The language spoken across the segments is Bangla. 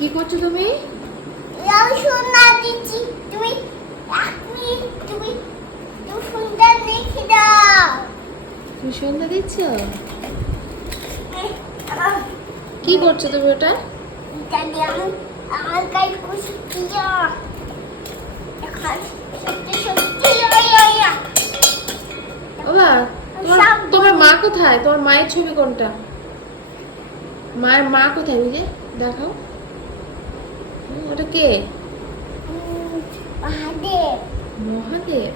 কি করছো তুমি? সোনা দিচ্ছি। তুমি তুমি তুমি সুন্দর লিখে দাও। তুমি সন্ধ্যা দিচ্ছ? কি করছো তুমি ওটা? এটা দিয়ে আমার গায়ে খুশি দিয়া এখন সত্যি সত্যি ওমা, তোমার মা কোথায়? তোমার মায়ের ছবি কোনটা? মায়ের মা কোথায়? ওই যে দেখাও। ওটা কে? মহাদেব। মহাদেব।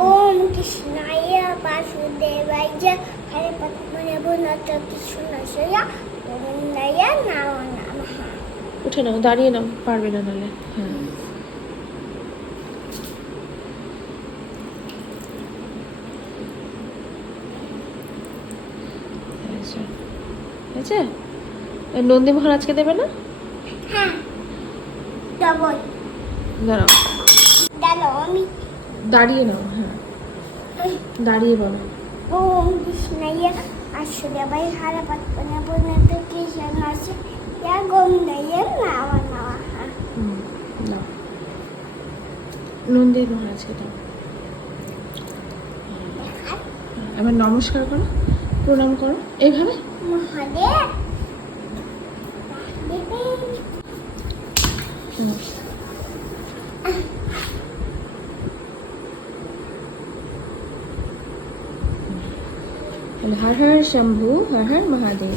ওম কৃষ্ণায় বাসুদেবায় হরে পদ্মনে বনত কৃষ্ণায় গোবিন্দায় নমো নমঃ। উঠে নাও, দাঁড়িয়ে নাও, পারবে না নাহলে। হ্যাঁ, আচ্ছা, নন্দী মহারাজকে দেবে না? হ্যাঁ ডবল দাঁড়াও, ডালো আমি দাঁড়িয়ে নাও। হ্যাঁ, দাঁড়িয়ে বলো। ওম কৃষ্ণায় বাসুদেবায় হরে পদ্মনে বনত কৃষ্ণায় গোবিন্দায় নমো নমঃ। দাও, নন্দী মহারাজকে দাও। এবার নমস্কার করো, প্রণাম করো এইভাবে। মহাদেব হুম। হর হর শম্ভু, হর হর মহাদেব।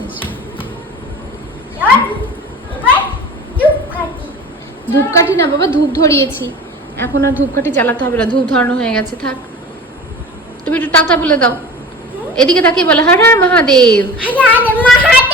আচ্ছা, ধূপকাঠি না বাবা, ধূপ ধরিয়েছি, এখন আর ধূপকাঠি জ্বালাতে হবে না, ধূপ ধরানো হয়ে গেছে, থাক। তুমি একটু টাটা বলে দাও, এদিকে তাকিয়ে বলো হর হর মহাদেব। হরে হরে মহাদেব।